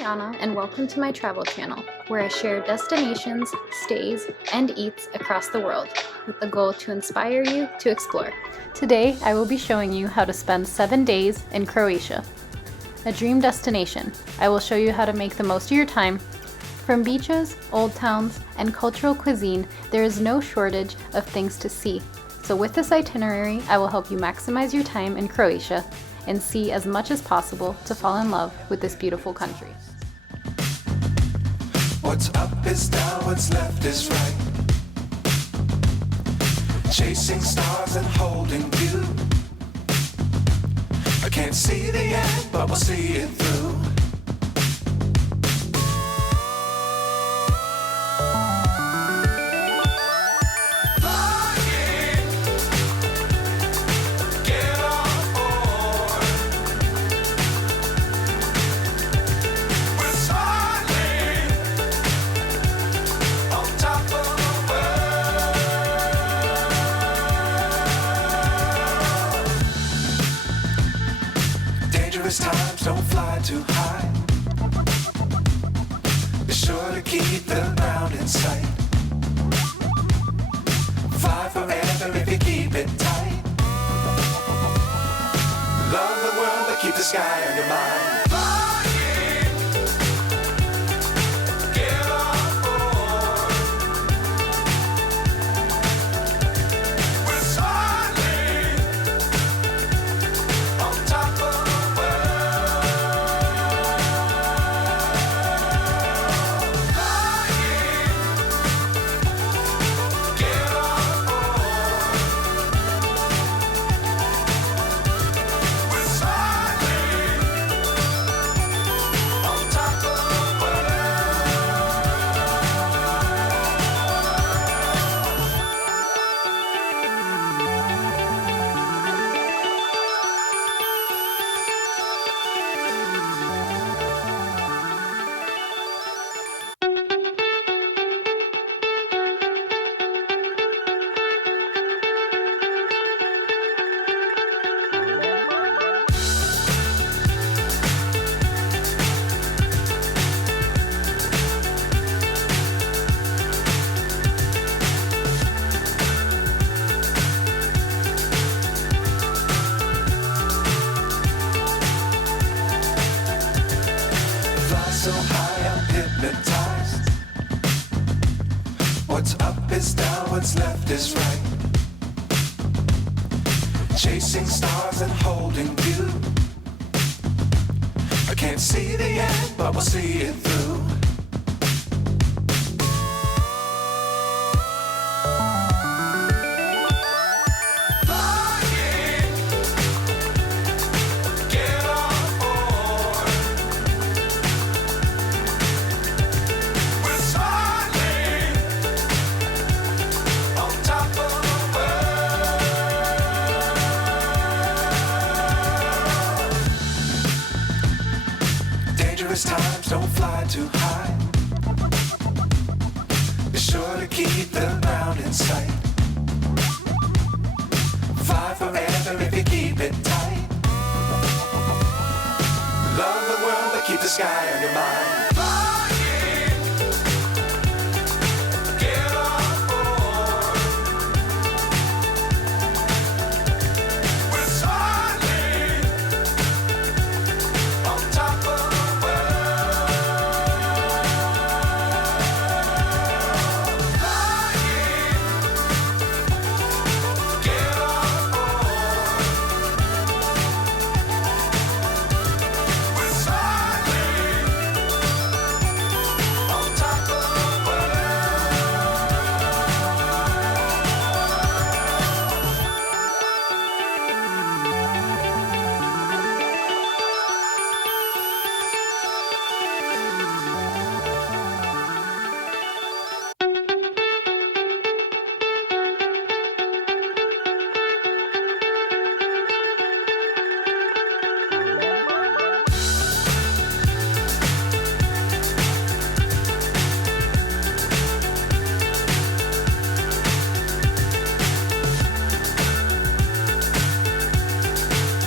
Anna, and welcome to my travel channel, where I share destinations, stays, and eats across the world, with the goal to inspire you to explore. Today, I will be showing you how to spend 7 days in Croatia. A dream destination. I will show you how to make the most of your time. From beaches, old towns, and cultural cuisine, there is no shortage of things to see. So with this itinerary, I will help you maximize your time in Croatia and see as much as possible to fall in love with this beautiful country. What's up is down, what's left is right. Chasing stars and holding you. I can't see the end, but we'll see it through. Times don't fly too high. Be sure to keep the ground in sight. Fly forever if you keep it tight. Love the world, but keep the sky on your mind. So high I'm hypnotized. What's up is down, what's left is right. Chasing stars and holding you. I can't see the end, but we'll see it through. Times don't fly too high. Be sure to keep the ground in sight. Fly forever if you keep it tight. Love the world, but keep the sky on your mind.